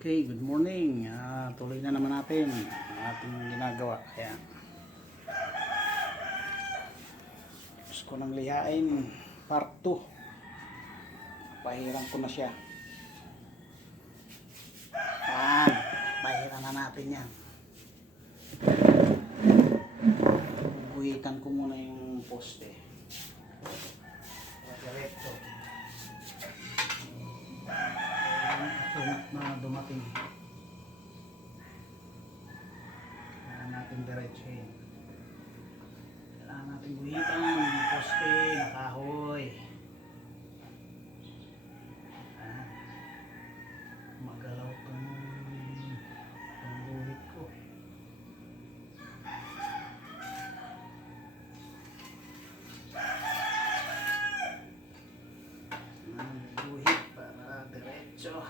Okay, good morning. Tuloy na naman natin ang ating ginagawa. Ayan. Gusto ko nang lihain part 2. Pahiram ko na siya. Ayan. Pahiram na natin yan. Buhitan ko muna yung poste. Diretso. Na dumating. Kailangan natin diretsuhin. Kailangan natin buhitan yung poste, nakahoy. Magalaw itong buhit ko. Buhit para diretso.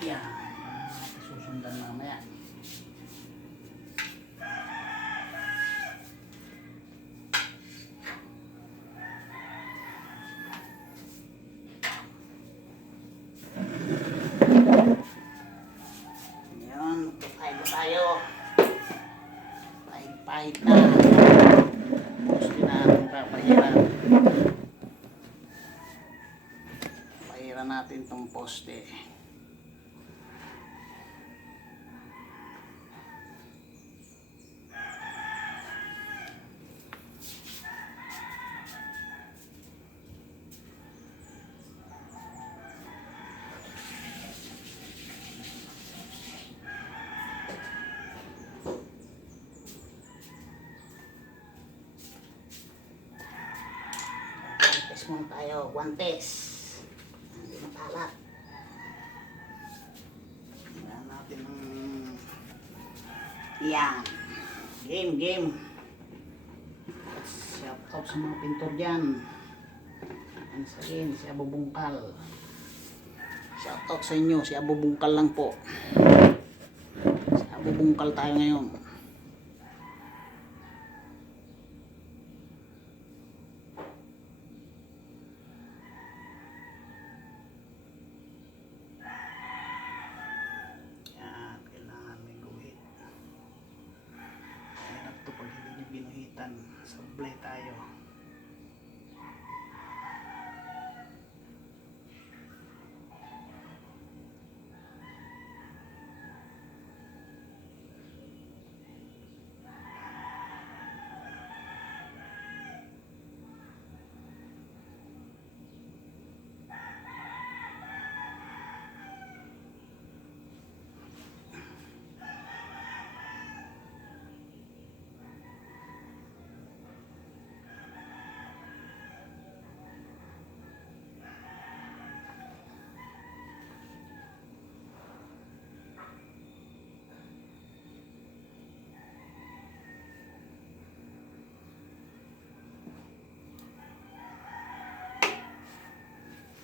Yan. Susundan mamaya. Yan. Pahit tayo. Pahit na. Gusto na natin papahiran. Pahiran natin itong poste. Test muna tayo. One test. Hindi mapalat. Tingnan natin ang... Yan. Game. Shout out sa mga pintor dyan. Yan sa rin, si Abo Bungkal. Shout out sa inyo, si Abo Bungkal lang po. Si Abo Bungkal tayo ngayon. Binuhitan, sablay tayo.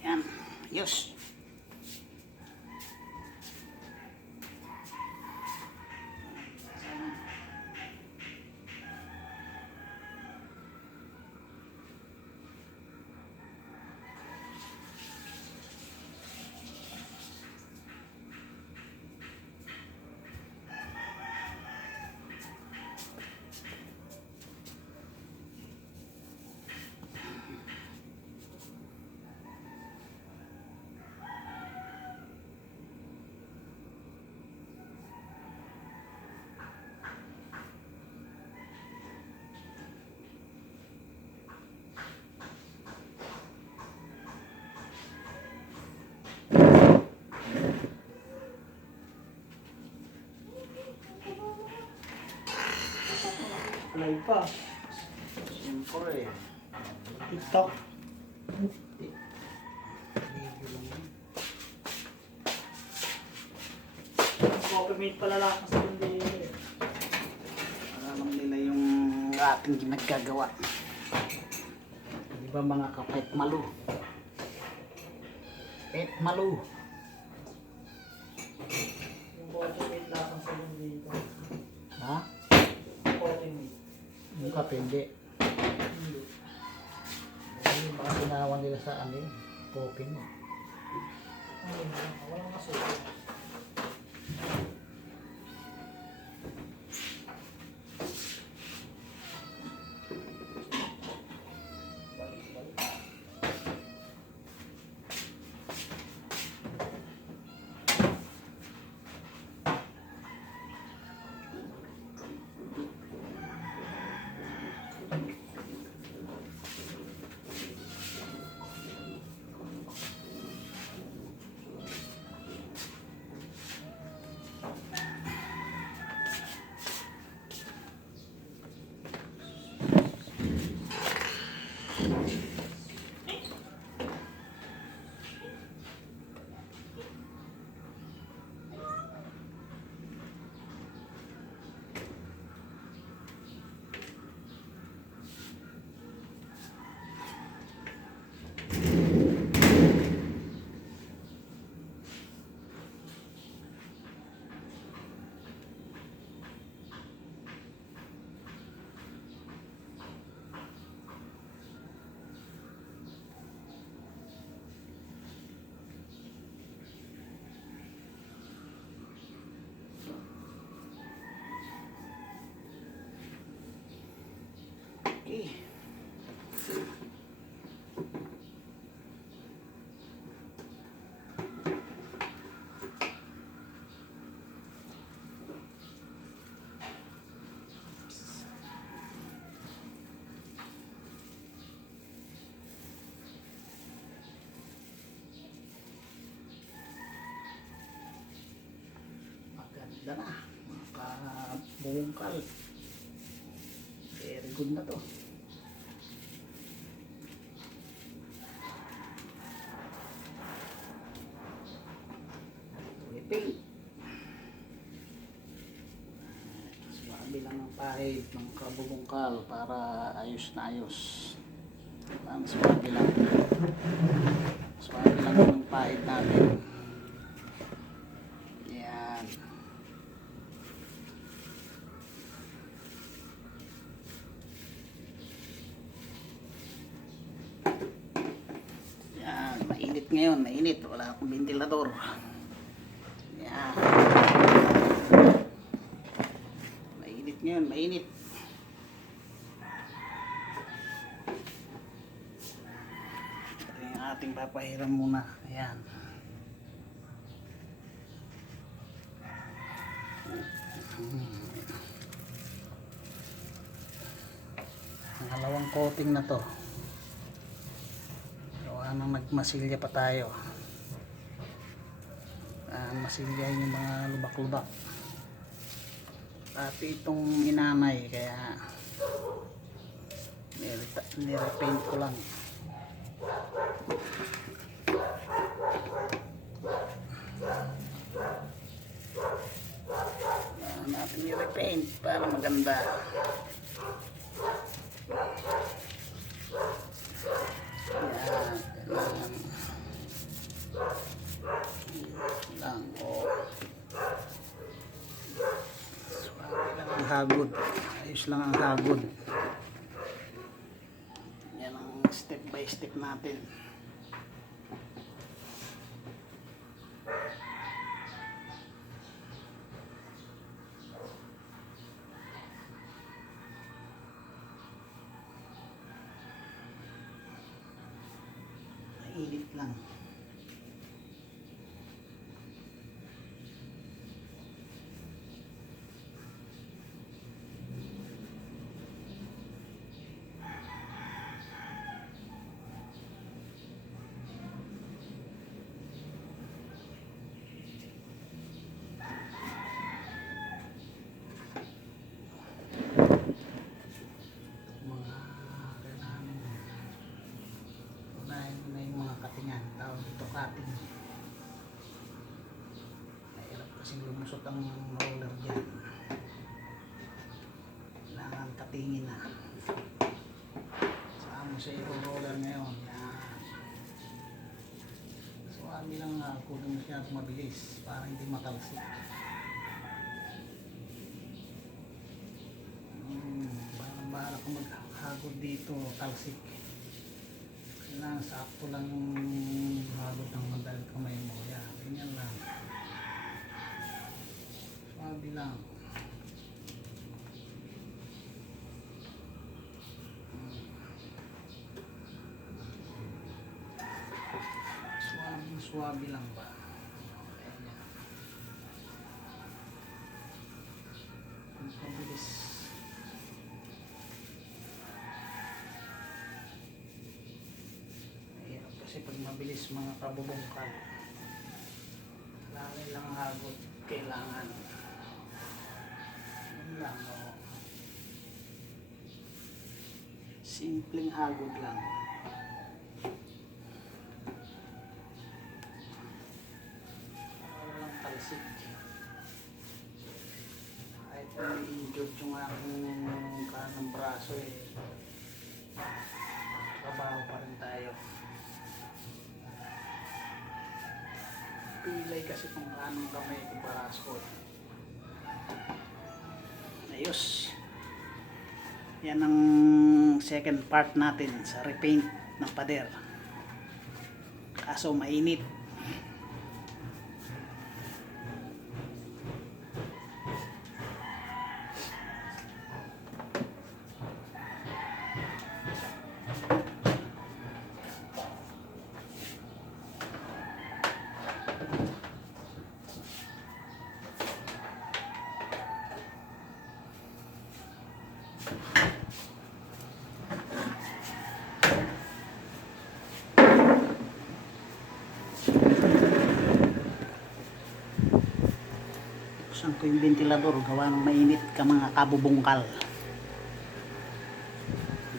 Yan, yes. Live pa. Siyempre. TikTok. Video lang yun. Coffee mate pala lang sa hindi. Alam nila yung ating ginagagawa. Di ba mga kapet malu? Pet malu. Yung coffee mate lang sa hindi. Ha? Coffee mate. Yung kape, hindi. Ay, baka tinawan nila sa ano yun. Coffee mo. Walang masuko. Okay. Maganda na. Makabungkal. Very good na to. Whipping. Swabe lang ang pahid ng kabubungkal para ayos na ayos. Ang swabe lang. Swabe lang ang pahid natin. Yan. Yan. Mainit ngayon. Mainit. Wala akong ventilador. Yan. Mainit ngayon. Mainit. Ito yung ating papahiram muna. Ayan. Pangalawang coating na to. Gawa nang nagmasilya pa tayo. Masilyahin yung mga lubak-lubak. Pati itong inamay kaya nirepaint ko lang. Natin nirepaint para maganda. Yan. Lang o swabe lang ang hagod, ayos lang ang hagod. Yan ang step by step natin. Mainit lang. Ayun na yung mga katingan. Tawag dito cutting. Mahirap kasing lumusot ang roller dyan. Kailangan katingin na. Saan mo sa roller ngayon? Yan. Suwabi lang nga kung masyadong mabilis para hindi matalsik. Bahala kung maghagod dito, talsik. Kailangan sakto lang yung hagod ng madaling kamay mo. Yan, ganyan lang. Suwabi lang. Suwabi lang ba? Ayan. Ang mabilis. Ayan, kasi pag mabilis mga kabubungkal, kailangan lang hagod. Kailangan. Yun lang, oh. Simpleng hagod lang. Talsik. Kahit na-injured yung aking kanang braso trabaho pa rin tayo. Pilay kasi kung kanang kamay ko braso ayos. Yan ang second part natin sa repaint ng pader, kaso mainit. Buksan ko yung ventilador, gawa ng mainit ka mga kabubungkal.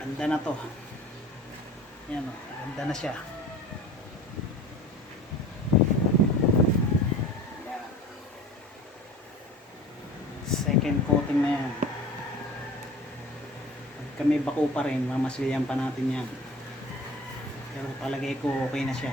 Ganda na to. Yan o, ganda na siya. Yan. Second coating na yan. Pagka may bako pa rin, mamasliyan pa natin yan. Pero palagay ko okay na siya.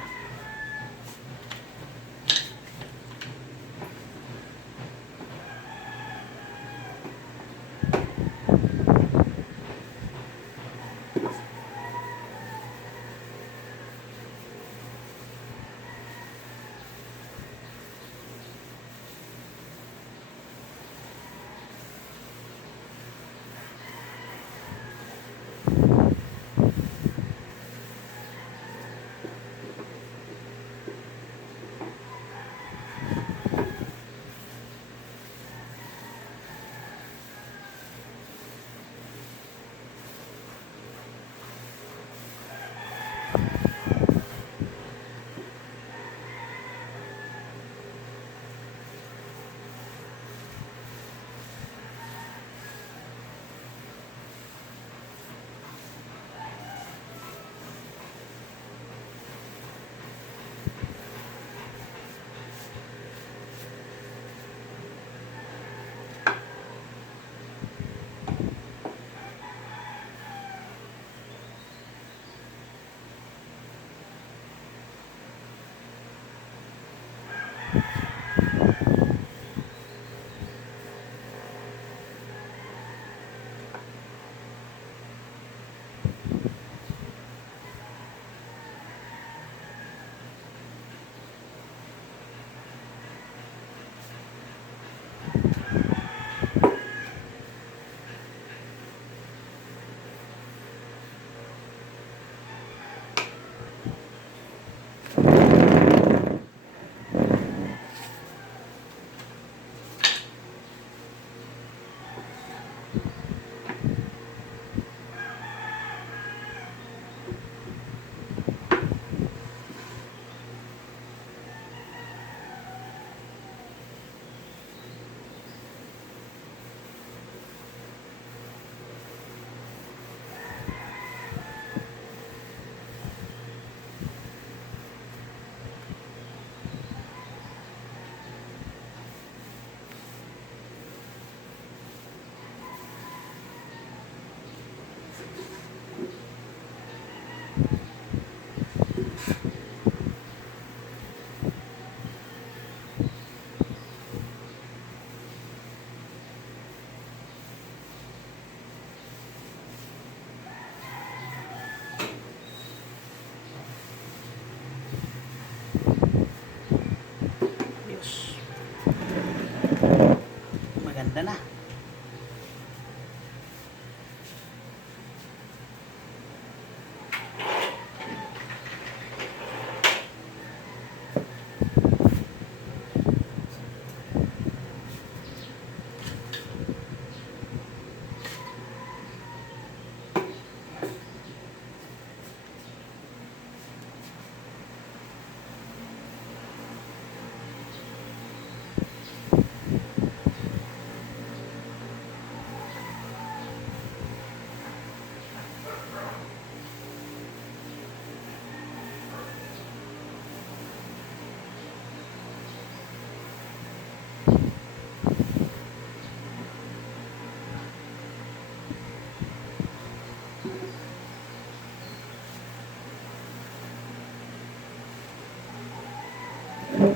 Yan.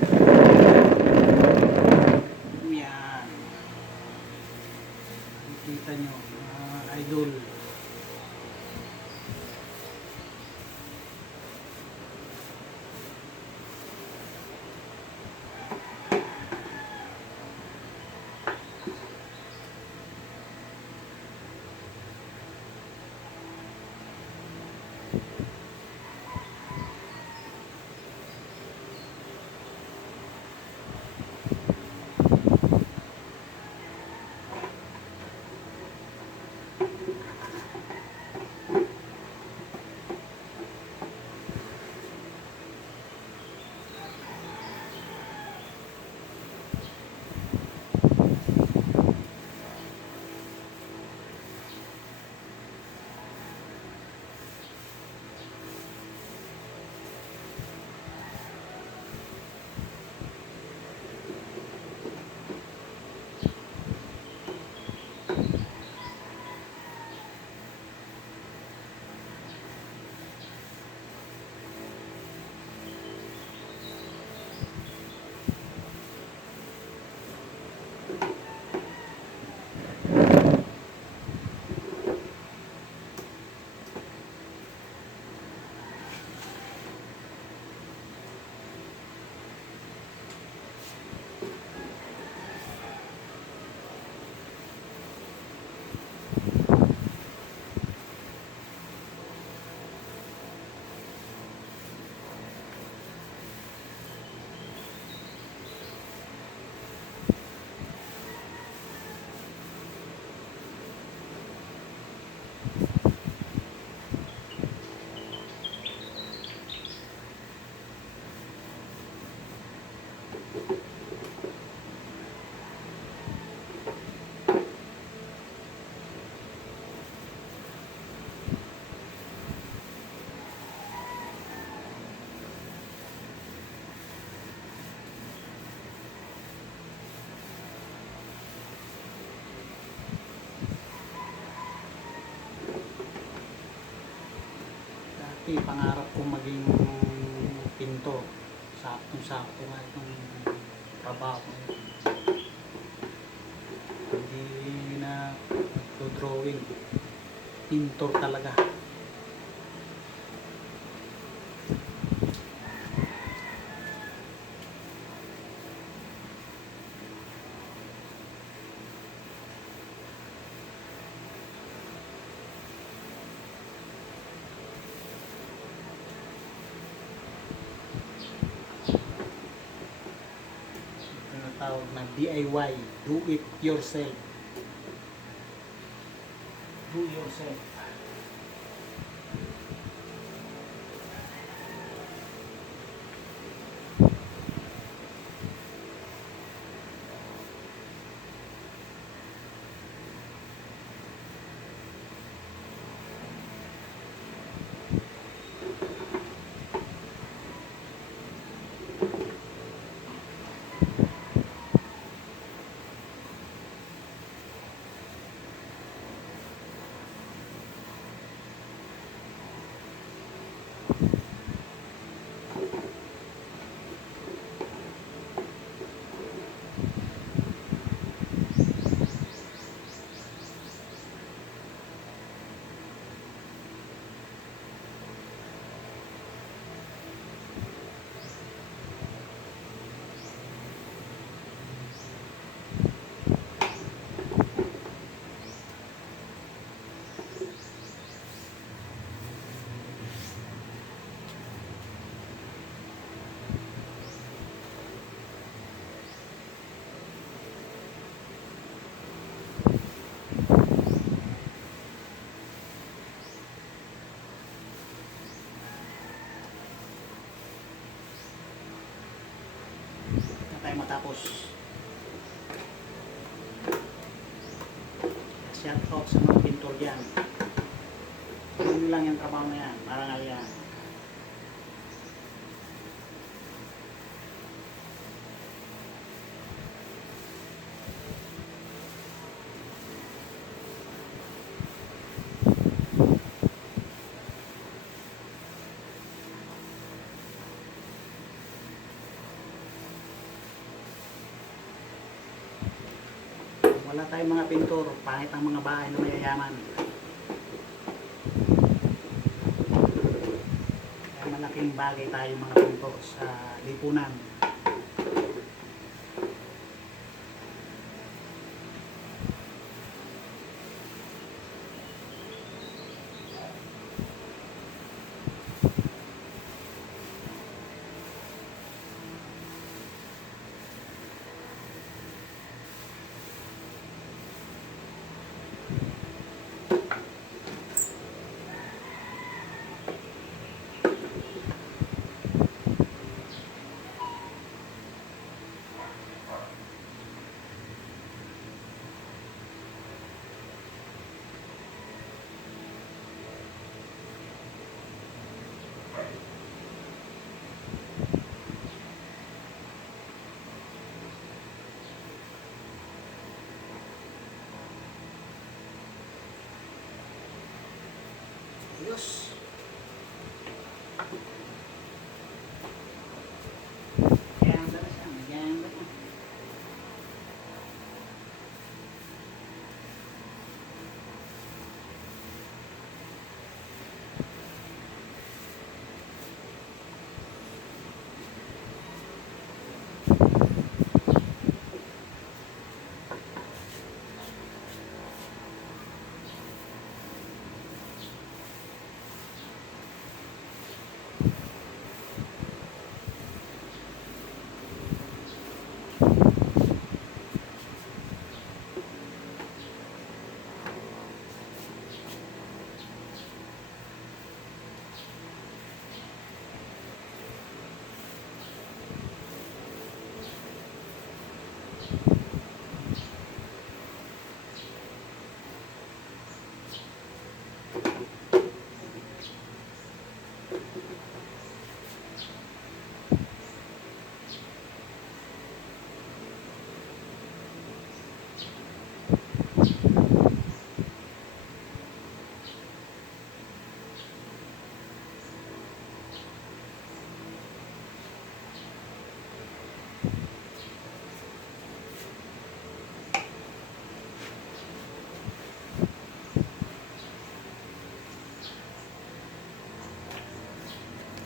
Nakikita nyo, mga idol. Dati pangarap kong maging pintor. Saktong-sakto nga itong trabaho. Hindi na drawing. Pintor talaga. Tinatawag na DIY, do it yourself. Do yourself. Tayo matapos. Shout out sa mga pintor dyan. Yun lang yung trabaho na yan. Marangal yan. Wala tayong mga pintor, pangit ang mga bahay na mayayaman. Kaya malaking bagay tayo mga pintor sa lipunan. Ayos. Ganda na siya, maganda na.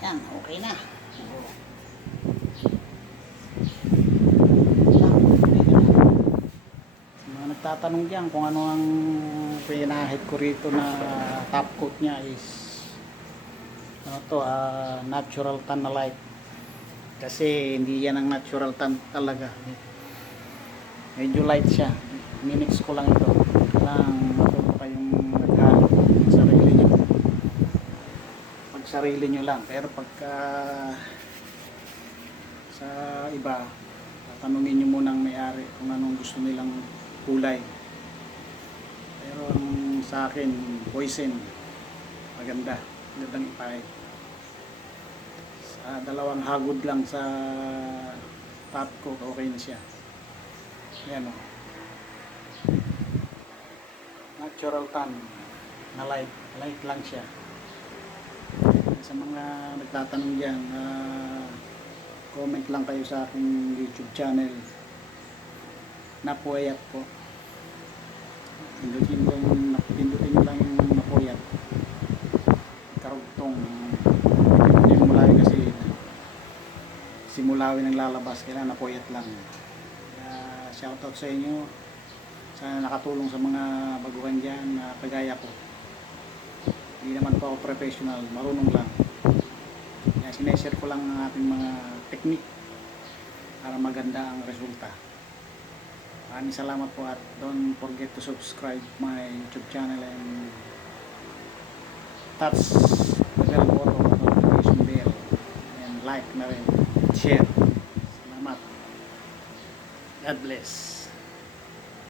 Yan, okay na. Sa mga nagtatanong dyan kung ano ang pinahid ko rito na top coat niya is ano to, natural tanalite. Kasi hindi yan ang natural tan talaga. Medyo light siya. Minix ko lang ito. Kailangan matuto kayong naghalo ng sarili nyo. Pag sarili nyo lang. Pero pagka sa iba, tatanungin nyo muna ang may-ari kung anong gusto nilang kulay. Pero ang sa akin, poison. Maganda. Magandang ipahid. Sa dalawang hagod lang sa top coat, okay na siya. Ayan o. Natural tan na light. Light lang siya. Sa mga nagtatanong dyan, comment lang kayo sa aking YouTube channel. Napuyat po. Pindutin nyo lang yung napuyat. Karugtong. Hindi mo malawi kasi simulawin ang lalabas. Kailangan napuyat lang. Shoutout sa inyo. Sana nakatulong sa mga baguhan dyan na kagaya ko. Hindi naman po ako professional, marunong lang. Kaya sineshare ko lang ang ating mga technique para maganda ang resulta. Maraming salamat po at don't forget to subscribe my YouTube channel and touch the bell button, notification bell, and like na rin, share. Salamat. God bless.